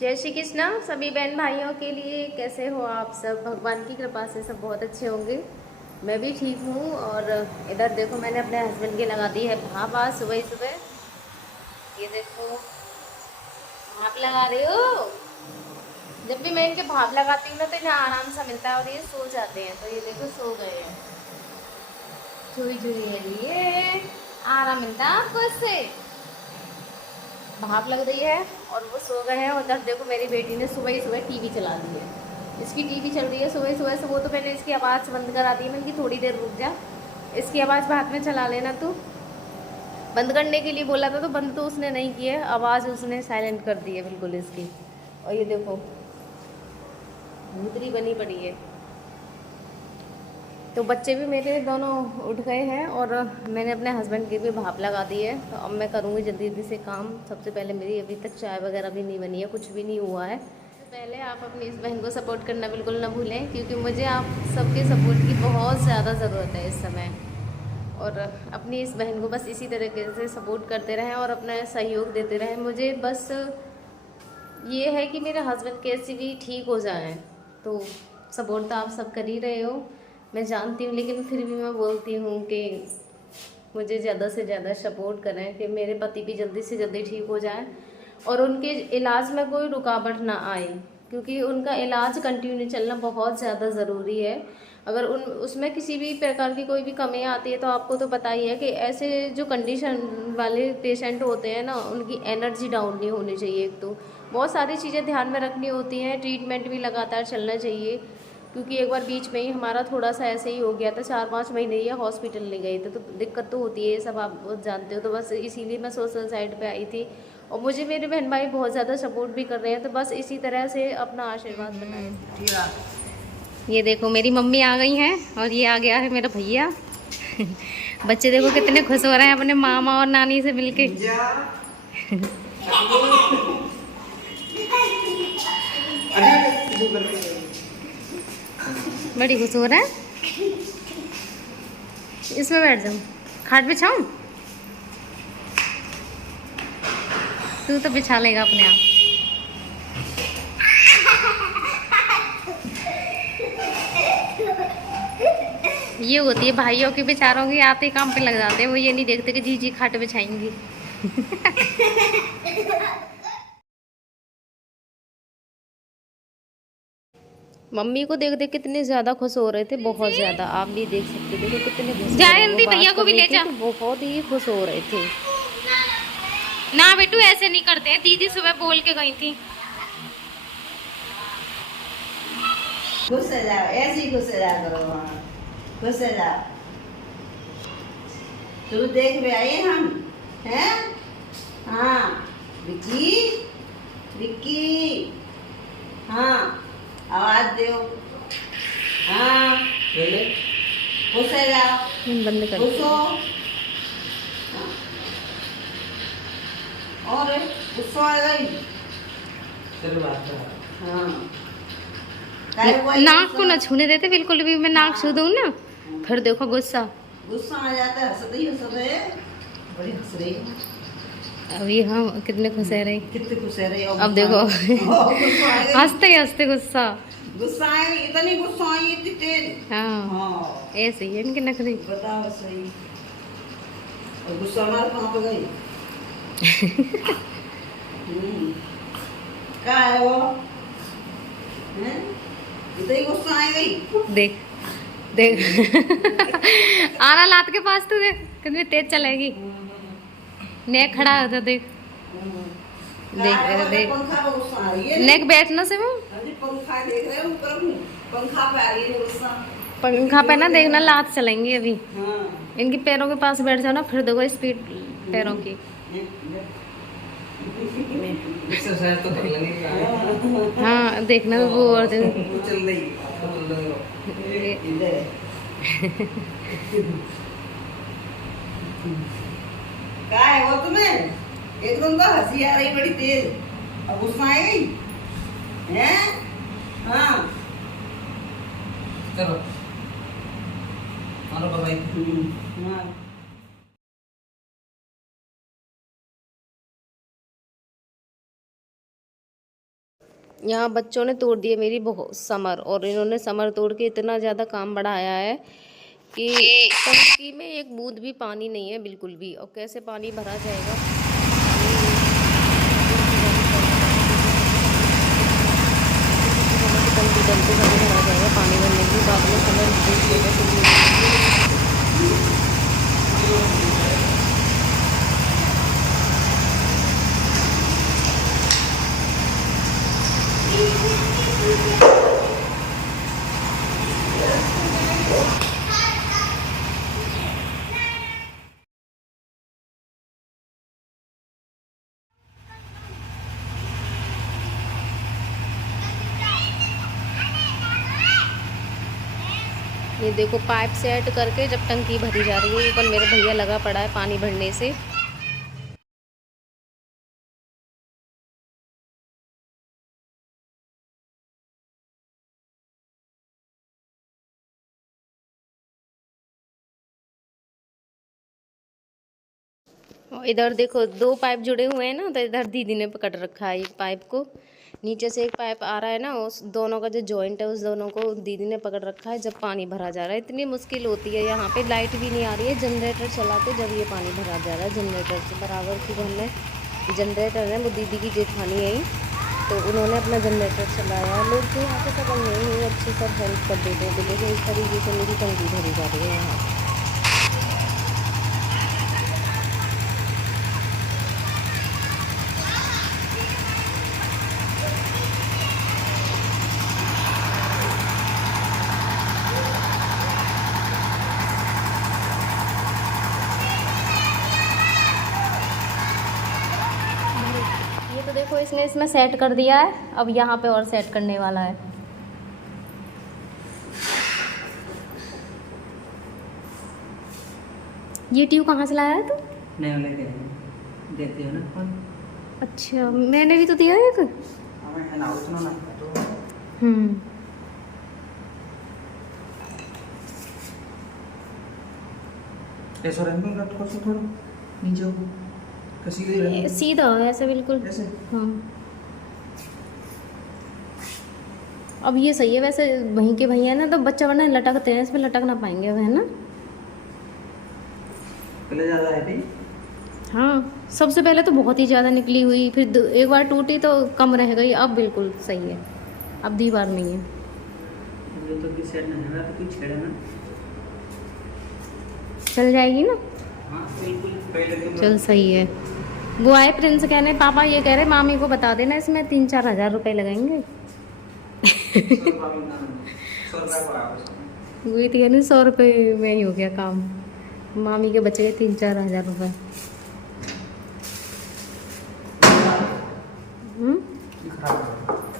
जय श्री कृष्णा सभी बहन भाइयों के लिए। कैसे हो आप सब? भगवान की कृपा से सब बहुत अच्छे होंगे। मैं भी ठीक हूँ। और इधर देखो, मैंने अपने हस्बैंड की लगा दी है भाप आज सुबह ही सुबह। ये देखो, भाप लगा रही हो। जब भी मैं इनके भाप लगाती हूँ ना तो इन्हें आराम सा मिलता है और ये सो जाते हैं। तो ये देखो सो गए हैं, चुई चुई है लिए आराम मिलता है आपको इससे। भाप लग रही है और वो सो गए हैं। उधर देखो, मेरी बेटी ने सुबह ही सुबह टीवी चला दी है। इसकी टीवी चल रही है सुबह ही सुबह से। वो तो मैंने इसकी आवाज़ बंद करा दी है। मैंने कि थोड़ी देर रुक जा, इसकी आवाज़ बाद में चला लेना तू। बंद करने के लिए बोला था तो बंद तो उसने नहीं किया, आवाज़ उसने साइलेंट कर दी है बिल्कुल इसकी। और ये देखो भूतरी बनी पड़ी है। तो बच्चे भी मेरे दोनों उठ गए हैं और मैंने अपने हस्बैंड की भी भाप लगा दी है। तो अब मैं करूँगी जल्दी जल्दी से काम। सबसे पहले मेरी अभी तक चाय वगैरह भी नहीं बनी है, कुछ भी नहीं हुआ है। पहले आप अपनी इस बहन को सपोर्ट करना बिल्कुल ना भूलें, क्योंकि मुझे आप सबके सपोर्ट की बहुत ज़्यादा ज़रूरत है इस समय। और अपनी इस बहन को बस इसी तरीके से सपोर्ट करते रहें और अपना सहयोग देते रहें। मुझे बस ये है कि मेरे हस्बैंड कैसे भी ठीक हो जाएं। तो सपोर्ट तो आप सब कर ही रहे हो, मैं जानती हूँ, लेकिन फिर भी मैं बोलती हूँ कि मुझे ज़्यादा से ज़्यादा सपोर्ट करें कि मेरे पति भी जल्दी से जल्दी ठीक हो जाए और उनके इलाज में कोई रुकावट ना आए, क्योंकि उनका इलाज कंटिन्यू चलना बहुत ज़्यादा ज़रूरी है। अगर उसमें किसी भी प्रकार की कोई भी कमी आती है तो आपको तो पता ही है कि ऐसे जो कंडीशन वाले पेशेंट होते हैं ना, उनकी एनर्जी डाउन नहीं होनी चाहिए। एक तो बहुत सारी चीज़ें ध्यान में रखनी होती हैं। ट्रीटमेंट भी लगातार चलना चाहिए, क्योंकि एक बार बीच में ही हमारा थोड़ा सा ऐसे ही हो गया था। 4-5 महीने ही हॉस्पिटल नहीं गए थे, तो दिक्कत तो होती है, ये सब आप बहुत जानते हो। तो बस इसीलिए मैं सोशल साइड पे आई थी और मुझे मेरे बहन भाई बहुत ज़्यादा सपोर्ट भी कर रहे हैं। तो बस इसी तरह से अपना आशीर्वाद बनाए। ये देखो मेरी मम्मी आ गई हैं और ये आ गया है मेरा भैया। बच्चे देखो कितने खुश हो रहे हैं अपने मामा और नानी से मिलके। बड़ी खुश हो रहा है। इसमें बैठ जाऊँ, खाट बिछाऊँ? तू तो बिछा लेगा अपने आप। ये होती है भाइयों के बेचारों की, आते ही काम पे लग जाते हैं। वो ये नहीं देखते कि जी जी खाट बिछाएंगी। मम्मी को देख देख कितने ज्यादा खुश हो रहे थे, बहुत ज्यादा। आप भी देख सकते, देखो कितने खुश हो रहे हैं। भैया को भी ले जा, बहुत ही खुश हो रहे थे ना। बेटू ऐसे नहीं करते हैं, दीदी सुबह बोल के गई थी। खुश हो जाओ, ऐसे ही खुश हो जाओ करो। हाँ, खुश हो जाओ। तू देख भी आई हम हैं। हाँ विक्की, विक्की, हाँ आवाज दो। हाँ खुश हो जाओ, बंद कर। खुश हो। हाँ। और गुस्सा आ गई। हाँ नाक को ना छूने देते बिल्कुल भी। मैं नाक छू दूँ ना फिर देखो गुस्सा। गुस्सा आ जाता है। हंस रही है, बड़ी हंस रही है। अभी हम कितने खुश है रहे, कितने खुश है रही। अब देखो हंसते हंसते गुस्सा। गुस्सा आएगी, इतनी गुस्सा आई इतनी तेज। हाँ ऐसे ही है इनके नखरे। बताओ सही। और गुस्सा हमारे कहाँ पे गई? क्या है वो? हैं? इतनी गुस्सा आ गई। देख देख आना लात के पास तो देख कितनी तेज चलेगी। नेक खड़ा होता देख, देख देख नेक बैठना से वो पंखा देख रहे हो ऊपर, पंखा पे आ रही है गुस्सा। पंखा पे ना देखना लात चलेंगी अभी। हाँ इनकी पैरों के पास बैठ जाओ ना, फिर देखो स्पीड पैरों की। तो कर लेंगे। हाँ देखना वो और चल रही क्या है वो तुम्हें? एकदम तो हंसी आ रही बड़ी तेज, अब गुस्सा आ गई हैं? हाँ चलो मारो बताइए। यहाँ बच्चों ने तोड़ दिए मेरी बहुत समर, और इन्होंने समर तोड़ के इतना ज़्यादा काम बढ़ाया है कि टंकी में एक बूंद भी पानी नहीं है बिल्कुल भी। और कैसे पानी भरा जाएगा? टंकी डलते समय भरा जाएगा पानी भरने की बाद में समय। ये देखो पाइप सेट करके जब टंकी भरी जा रही है, ऊपर मेरे भैया लगा पड़ा है पानी भरने से। और इधर देखो 2 पाइप जुड़े हुए हैं ना, तो इधर दीदी ने पकड़ रखा है एक पाइप को। नीचे से एक पाइप आ रहा है ना, उस दोनों का जो जॉइंट है उस दोनों को दीदी ने पकड़ रखा है जब पानी भरा जा रहा है। इतनी मुश्किल होती है यहाँ पे, लाइट भी नहीं आ रही है, जनरेटर चला के जब ये पानी भरा जा रहा है। जनरेटर से बराबर की घर में जनरेटर है, वो दीदी की जेठानी है, तो उन्होंने अपना जनरेटर चलाया। लोग तो यहाँ पे सब नहीं अच्छे सब हेल्प कर देते हैं। तो देखो इस तरीके से मेरी टंकी भरी जा रही है यहाँ। ये तो देखो इसने इसमें सेट कर दिया है, अब यहाँ पे और सेट करने वाला है। ये ट्यूब कहाँ से लाया है तू? नहीं लेके देते हो ना फोन। अच्छा, मैंने भी तो दिया है एक। हमें है ना उतना ना तो ऐसा रंग में लटको से थोड़ा नीचे कसी दे सीधा ऐसे बिल्कुल ऐसे। हाँ, अब ये सही है वैसे। वहीं के भैया ना तो बच्चा वरना लटकते हैं, इसमें लटक ना पाएंगे अब, है ना? पहले ज़्यादा है थी। हाँ, सबसे पहले तो बहुत ही ज़्यादा निकली हुई, फिर एक बार टूटी तो कम रह गई, अब बिल्कुल सही है, अब दीवार में ही है। ये तो किस साइड में है तो कुछ छेड़ा ना चल जाएगी ना? हाँ बिल्कुल पहले तो चल सही है। वो आए प्रिंस कहने, पापा ये कह रहे मामी को बता देना इसमें 3-4 हज़ार रुपये लगेंगे। वही तो कहने 100 रुपये में ही हो गया काम, मामी के बचे 3-4 हज़ार रुपये।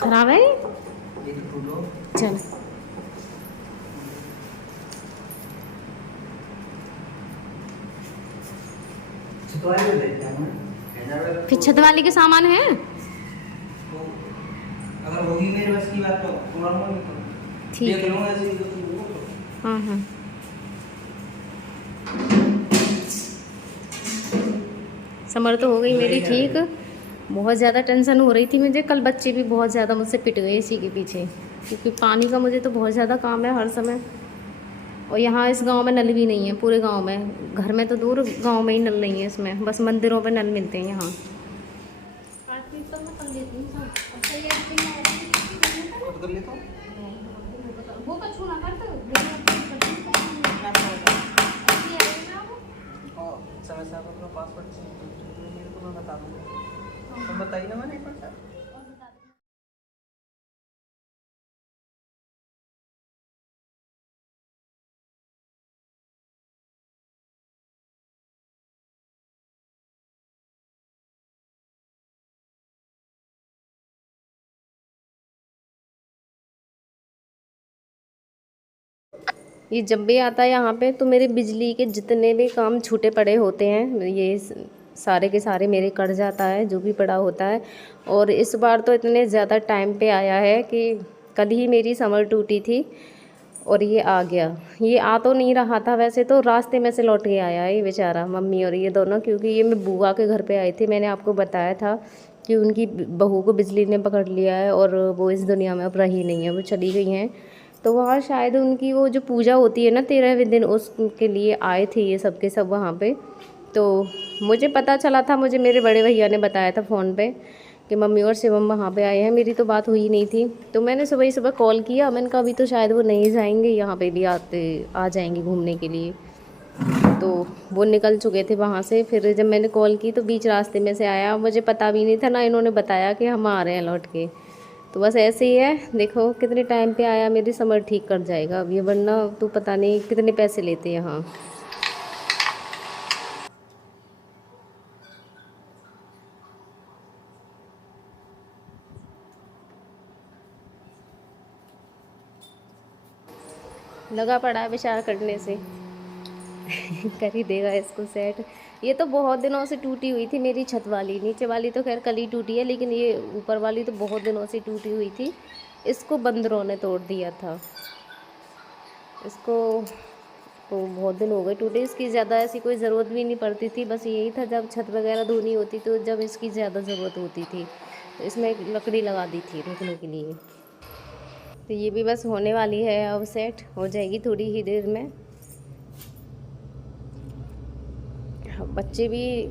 खराब है चल। फिर छत वाली के सामान है, अगर होगी मेरे बस की बात तो ठीक है। हाँ हाँ समर तो हो गई मेरी ठीक। बहुत ज़्यादा टेंशन हो रही थी मुझे, कल बच्चे भी बहुत ज़्यादा मुझसे पिट गए इसी के पीछे, क्योंकि पानी का मुझे तो बहुत ज़्यादा काम है हर समय। और यहाँ इस गांव में नल भी नहीं है, पूरे गांव में, घर में तो दूर, गांव में ही नल नहीं है इसमें, बस मंदिरों पे नल मिलते हैं यहाँ। समय से आप अपना पासवर्ड मेरे को मैं बता दूँगा, तो बताइए ना मैंने एक बार सर। ये जब भी आता है यहाँ पे तो मेरे बिजली के जितने भी काम छूटे पड़े होते हैं ये सारे के सारे मेरे कर जाता है, जो भी पड़ा होता है। और इस बार तो इतने ज़्यादा टाइम पे आया है कि कल ही मेरी समर टूटी थी और ये आ गया। ये आ तो नहीं रहा था वैसे, तो रास्ते में से लौट के आया है ये बेचारा, मम्मी और ये दोनों, क्योंकि ये मैं बुआ के घर पे आई थी, मैंने आपको बताया था कि उनकी बहू को बिजली ने पकड़ लिया है और वो इस दुनिया में अब रही नहीं है, वो चली गई हैं। तो वहाँ शायद उनकी वो जो पूजा होती है ना 13वें दिन, उसके लिए आए थे ये सब के सब वहाँ पे। तो मुझे पता चला था, मुझे मेरे बड़े भैया ने बताया था फ़ोन पे कि मम्मी और शिवम वहाँ पे आए हैं। मेरी तो बात हुई नहीं थी, तो मैंने सुबह ही सुबह कॉल किया। मैंने कहा अभी तो शायद वो नहीं जाएंगे, यहाँ पे भी आ जाएंगे घूमने के लिए। तो वो निकल चुके थे वहाँ से। फिर जब मैंने कॉल की तो बीच रास्ते में से आया, मुझे पता भी नहीं था, ना इन्होंने बताया कि हम आ रहे हैं लौट के। तो बस ऐसे ही है, देखो कितने टाइम पे आया, मेरी समर ठीक कर जाएगा अब ये, वरना तो पता नहीं कितने पैसे लेते हैं यहाँ। लगा पड़ा है बेचारा करने से कर ही देगा इसको सेट। ये तो बहुत दिनों से टूटी हुई थी मेरी छत वाली, नीचे वाली तो खैर कल ही टूटी है, लेकिन ये ऊपर वाली तो बहुत दिनों से टूटी हुई थी। इसको बंदरों ने तोड़ दिया था, इसको तो बहुत दिन हो गए टूटे। इसकी ज़्यादा ऐसी कोई ज़रूरत भी नहीं पड़ती थी, बस यही था जब छत वगैरह धोनी होती तो जब इसकी ज़्यादा ज़रूरत होती थी तो इसमें एक लकड़ी लगा दी थी रखने के लिए। तो ये भी बस होने वाली है, अब सेट हो जाएगी थोड़ी ही देर में। बच्चे भी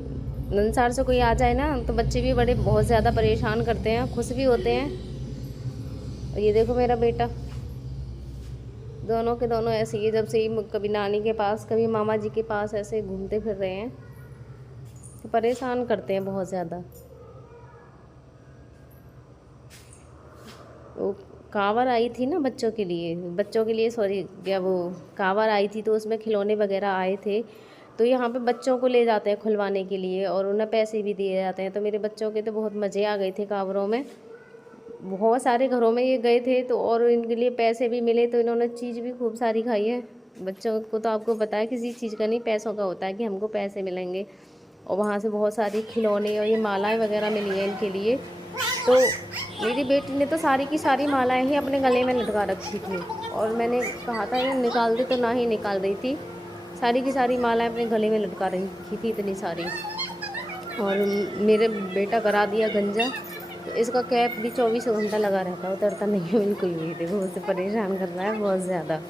नंसार से कोई आ जाए ना तो बच्चे भी बड़े बहुत ज़्यादा परेशान करते हैं, खुश भी होते हैं। और ये देखो मेरा बेटा, दोनों के दोनों ऐसे ही, जब से ही कभी नानी के पास कभी मामा जी के पास ऐसे घूमते फिर रहे हैं, तो परेशान करते हैं बहुत ज़्यादा। वो कांवर आई थी ना बच्चों के लिए सॉरी, क्या वो कांवर आई थी तो उसमें खिलौने वगैरह आए थे, तो यहाँ पे बच्चों को ले जाते हैं खुलवाने के लिए और उन्हें पैसे भी दिए जाते हैं। तो मेरे बच्चों के तो बहुत मज़े आ गए थे कांवरों में, बहुत सारे घरों में ये गए थे तो, और इनके लिए पैसे भी मिले, तो इन्होंने चीज़ भी खूब सारी खाई है। बच्चों को तो आपको पता है किसी चीज़ का नहीं, पैसों का होता है कि हमको पैसे मिलेंगे। और वहाँ से बहुत सारी खिलौने और ये मालाएं वगैरह मिली हैं इनके लिए। तो मेरी बेटी ने तो सारी की सारी मालाएं ही अपने गले में लटका रखी थी, और मैंने कहा था ये निकाल दे तो ना ही निकाल रही थी, सारी की सारी मालाएं अपने गले में लटका रखी थी इतनी सारी। और मेरे बेटा करा दिया गंजा, तो इसका कैप भी 24 घंटा लगा रहता है, उतरता नहीं है बिल्कुल भी। देखो उसे परेशान कर रहा है बहुत ज़्यादा।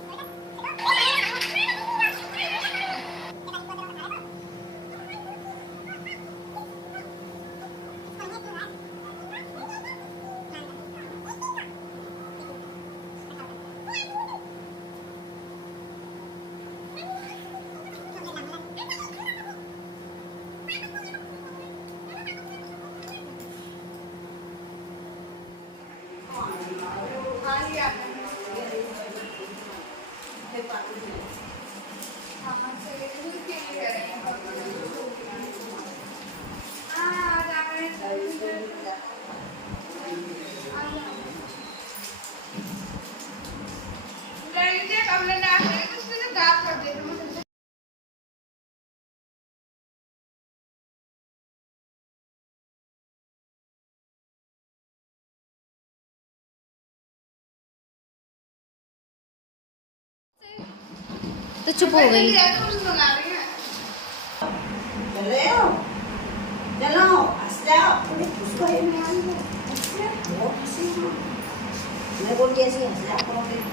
तो चुप हो गई।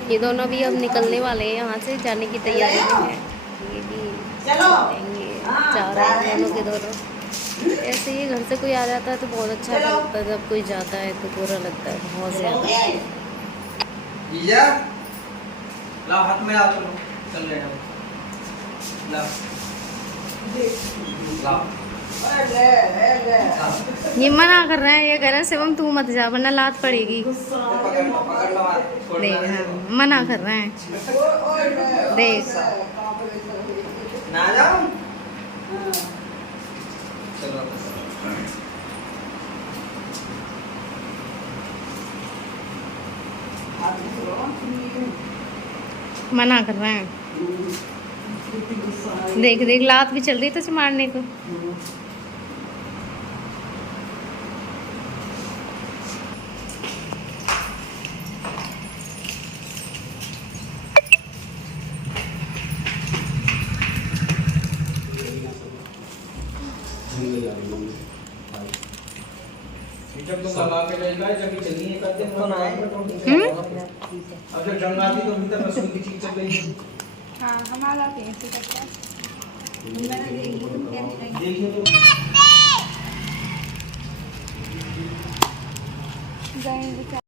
ये दोनों भी अब निकलने वाले हैं यहाँ से, जाने की तैयारी में है। ये भी जाएंगे, जा रहे हैं दोनों के दोनों। ऐसे ही घर से कोई आ जाता है तो बहुत अच्छा लगता है, जब कोई जाता है तो बुरा लगता है बहुत ज़्यादा। हाथ में आ, चलो चल रहे हैं। ये मना कर रहे हैं, ये कह रहे हैं शिवम तू मत जा वरना लात पड़ेगी। देख मना कर रहे हैं, देख ना जाओ। चलो मना कर रहे हैं। देख देख लात भी चल रही तो मारने को। तो ना है। अब जब जंग आती तो भीतर रसोई की चीज चल रही है। हाँ हमारा कैसे करता है देखिए तो गए